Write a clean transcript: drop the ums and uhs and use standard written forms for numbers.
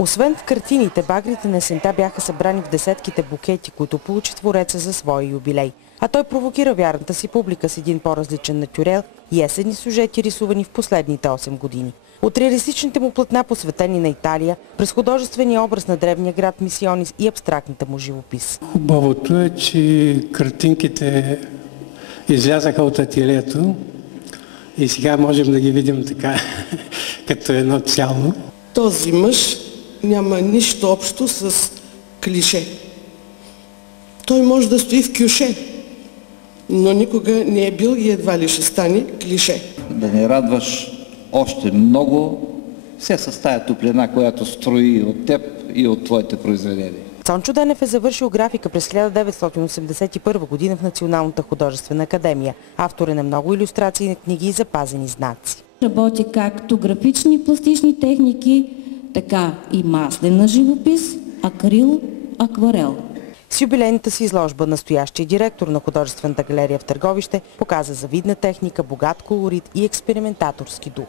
Освен в картините, багрите на есента бяха събрани в десетките букети, които получи твореца за своя юбилей. А той провокира вярната си публика с един по-различен натюрел и есенни сюжети, рисувани в последните 8 години. От реалистичните му платна, посветени на Италия, през художествения образ на древния град Мисионис и абстрактната му живопис. Хубавото е, че картинките излязаха от ателието и сега можем да ги видим така, като едно цяло. Този мъж няма нищо общо с клише. Той може да стои в кюше, но никога не е бил и едва ли ще стане клише. Да не радваш още много, все с тая топлина, която строи от теб и от твоите произведения. Цончо Денев е завършил графика през 1981 година в Националната художествена академия. Автор е на много илюстрации на книги и запазени знаци. Работи както графични и пластични техники, така и маслен живопис, акрил, акварел. С юбилейната си изложба настоящия директор на художествената галерия в Търговище показа завидна техника, богат колорит и експериментаторски дух.